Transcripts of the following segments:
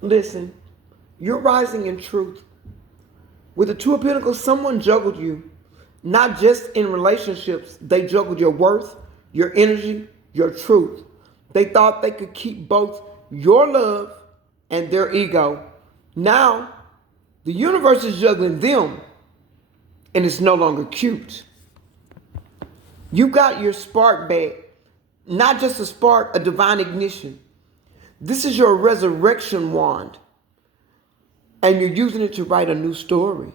Listen, you're rising in truth. With the Two of Pentacles, someone juggled you. Not just in relationships, they juggled your worth, your energy, your truth. They thought they could keep both your love and their ego. Now, the universe is juggling them, and it's no longer cute. You got your spark back. Not just a spark, a divine ignition. This is your resurrection wand, and you're using it to write a new story.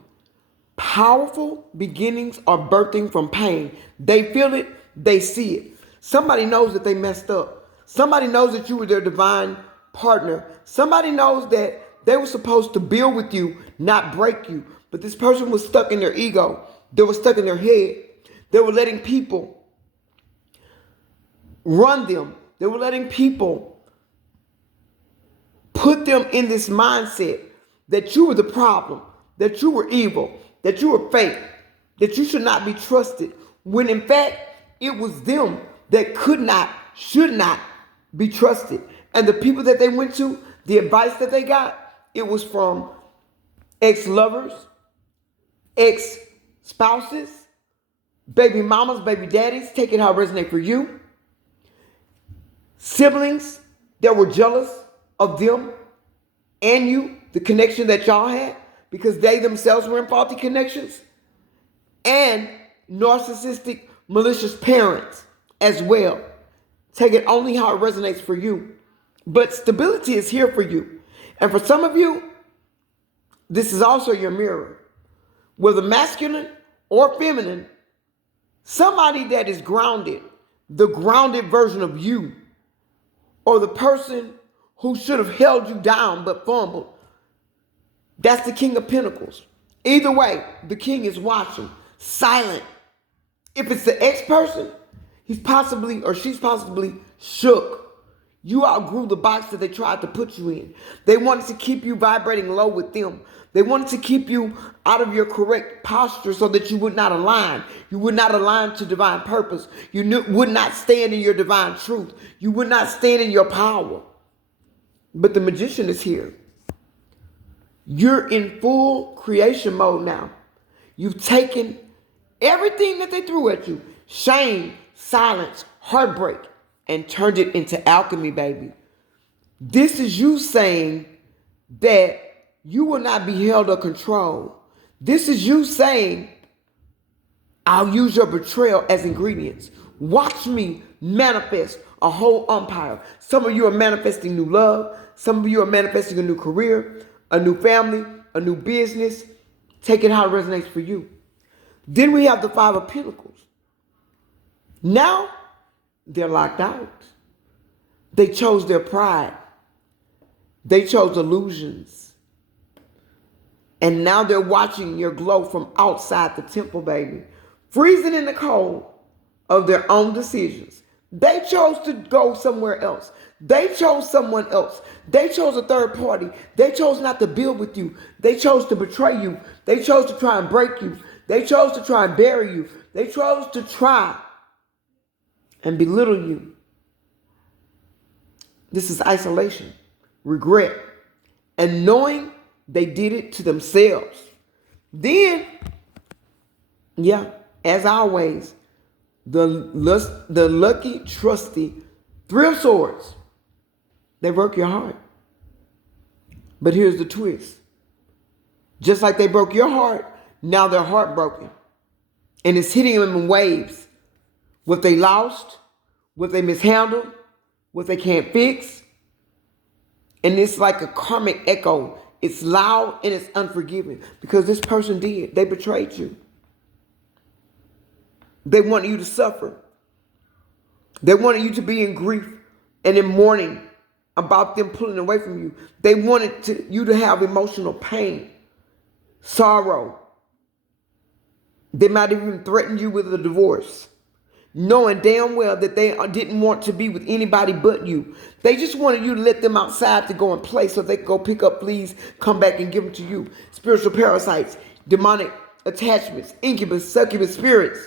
Powerful beginnings are birthing from pain. They feel it, they see it. Somebody knows that they messed up. Somebody knows that you were their divine partner. Somebody knows that they were supposed to build with you, not break you. But this person was stuck in their ego. They were stuck in their head. They were letting people run them. They were letting people put them in this mindset that you were the problem, that you were evil, that you were fake, that you should not be trusted, when in fact it was them that could not, should not be trusted. And the people that they went to, the advice that they got, it was from ex-lovers, ex-spouses, baby mamas, baby daddies, take it how it resonates for you, siblings that were jealous of them and you, the connection that y'all had, because they themselves were in faulty connections, and narcissistic, malicious parents as well. Take it only how it resonates for you. But stability is here for you. And for some of you, this is also your mirror. Whether masculine or feminine, somebody that is grounded, the grounded version of you, or the person who should have held you down but fumbled. That's the King of Pentacles. Either way, the King is watching, silent. If it's the ex-person, he's possibly or she's possibly shook. You outgrew the box that they tried to put you in. They wanted to keep you vibrating low with them. They wanted to keep you out of your correct posture so that you would not align. You would not align to divine purpose. You would not stand in your divine truth. You would not stand in your power. But the magician is here. You're in full creation mode now. You've taken everything that they threw at you, shame, silence, heartbreak, and turned it into alchemy, baby. This is you saying that you will not be held or controlled. This is you saying, I'll use your betrayal as ingredients. Watch me manifest a whole empire. Some of you are manifesting new love. Some of you are manifesting a new career, a new family, a new business. Take it how it resonates for you. Then we have the Five of Pentacles. Now they're locked out. They chose their pride. They chose illusions. And now they're watching your glow from outside the temple, baby. Freezing in the cold of their own decisions. They chose to go somewhere else. They chose someone else. They chose a third party. They chose not to build with you. They chose to betray you. They chose to try and break you. They chose to try and bury you. They chose to try and belittle you. This is isolation, regret, and knowing they did it to themselves. Then, as always, the lucky, trusty Three of Swords. They broke your heart. But here's the twist. Just like they broke your heart, now they're heartbroken. And it's hitting them in waves. What they lost, what they mishandled, what they can't fix. And it's like a karmic echo. It's loud and it's unforgiving. Because this person did. They betrayed you. They wanted you to suffer. They wanted you to be in grief and in mourning about them pulling away from you. They wanted you to have emotional pain, sorrow. They might even threaten you with a divorce, knowing damn well that they didn't want to be with anybody but you. They just wanted you to let them outside to go and play so they could go pick up fleas, come back and give them to you. Spiritual parasites, demonic attachments, incubus, succubus spirits.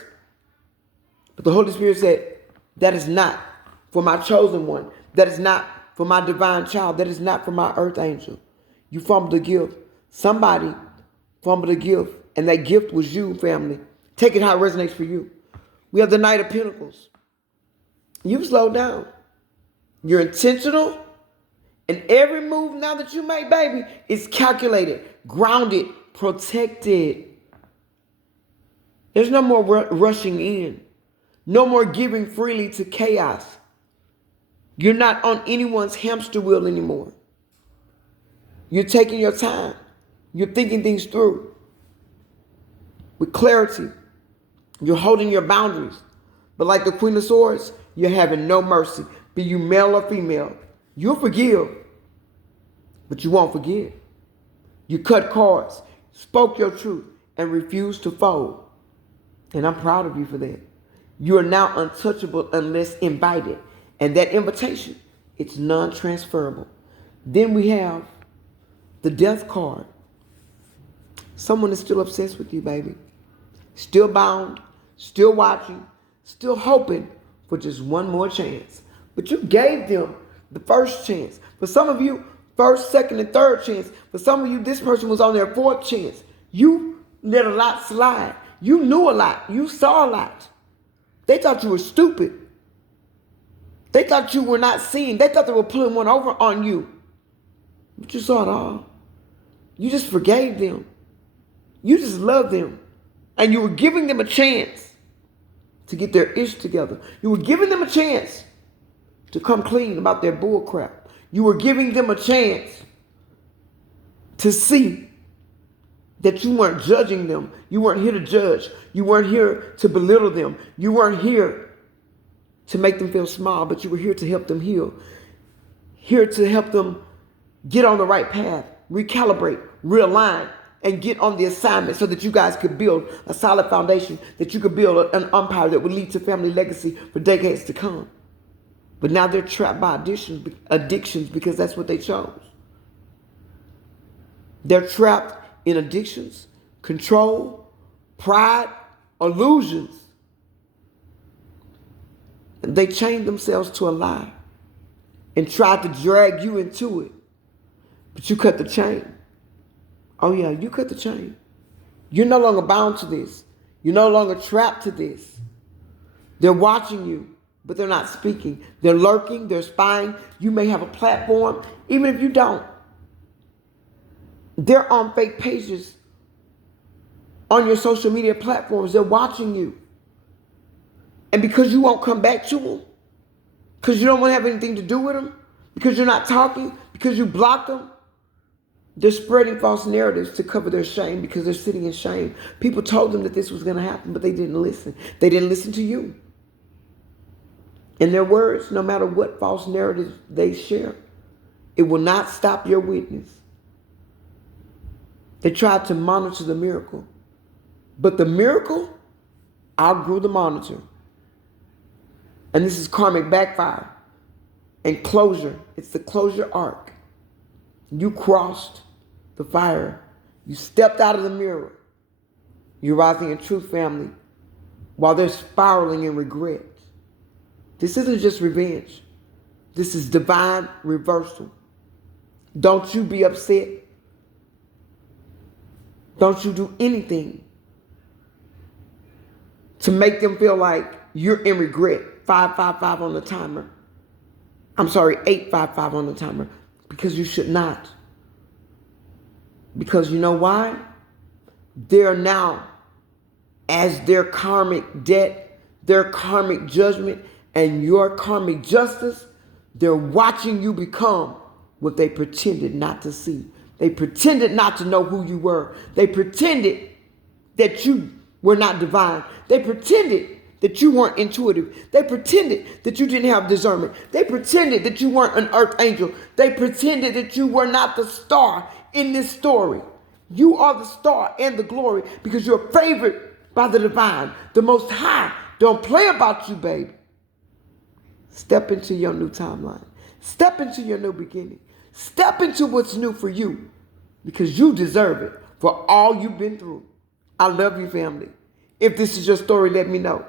But the Holy Spirit said, that is not for my chosen one. That is not for my divine child. That is not for my earth angel. You fumbled a gift. Somebody fumbled a gift, and that gift was you, family. Take it how it resonates for you. We have the Knight of Pentacles. You've slowed down. You're intentional. And every move now that you make, baby, is calculated, grounded, protected. There's no more rushing in. No more giving freely to chaos. You're not on anyone's hamster wheel anymore. You're taking your time. You're thinking things through with clarity. You're holding your boundaries. But like the Queen of Swords, you're having no mercy. Be you male or female. You'll forgive, but you won't forget. You cut cords, spoke your truth, and refused to fold. And I'm proud of you for that. You are now untouchable unless invited. And that invitation, it's non-transferable. Then we have the Death card. Someone is still obsessed with you, baby. Still bound, still watching, still hoping for just one more chance. But you gave them the first chance. For some of you, first, second, and third chance. For some of you, this person was on their fourth chance. You let a lot slide. You knew a lot. You saw a lot. They thought you were stupid. They thought you were not seen. They thought they were pulling one over on you. But you saw it all. You just forgave them. You just loved them. And you were giving them a chance to get their ish together. You were giving them a chance to come clean about their bull crap. You were giving them a chance to see that you weren't judging them. You weren't here to judge. You weren't here to belittle them. You weren't here to make them feel small, but you were here to help them heal. Here to help them get on the right path, recalibrate, realign, and get on the assignment so that you guys could build a solid foundation, that you could build an empire that would lead to family legacy for decades to come. But now they're trapped by addictions because that's what they chose. They're trapped in addictions, control, pride, illusions. And they chained themselves to a lie and tried to drag you into it. But you cut the chain. Oh yeah, you cut the chain. You're no longer bound to this. You're no longer trapped to this. They're watching you, but they're not speaking. They're lurking, they're spying. You may have a platform, even if you don't. They're on fake pages on your social media platforms. They're watching you. And because you won't come back to them, because you don't want to have anything to do with them, because you're not talking, because you block them, they're spreading false narratives to cover their shame because they're sitting in shame. People told them that this was going to happen, but they didn't listen. They didn't listen to you. In their words, no matter what false narratives they share, it will not stop your witness. They tried to monitor the miracle, but the miracle outgrew the monitor. And this is karmic backfire and closure. It's the closure arc. You crossed the fire. You stepped out of the mirror. You're rising in truth, family, while they're spiraling in regret. This isn't just revenge. This is divine reversal. Don't you be upset. Don't you do anything to make them feel like you're in regret. 555 on the timer. I'm sorry, 855 on the timer. Because you should not. Because you know why? They're now, as their karmic debt, their karmic judgment, and your karmic justice, they're watching you become what they pretended not to see. They pretended not to know who you were. They pretended that you were not divine. They pretended that you weren't intuitive. They pretended that you didn't have discernment. They pretended that you weren't an earth angel. They pretended that you were not the star in this story. You are the star and the glory because you're favored by the divine, the Most High. Don't play about you, baby. Step into your new timeline. Step into your new beginning. Step into what's new for you because you deserve it for all you've been through. I love you, family. If this is your story, let me know.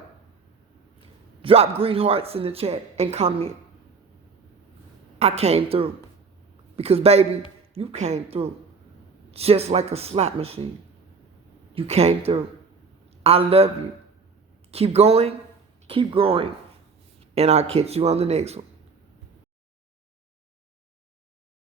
Drop green hearts in the chat and comment. I came through because, baby, You came through just like a slot machine. You came through. I love you. Keep going, keep growing, and I'll catch you on the next one.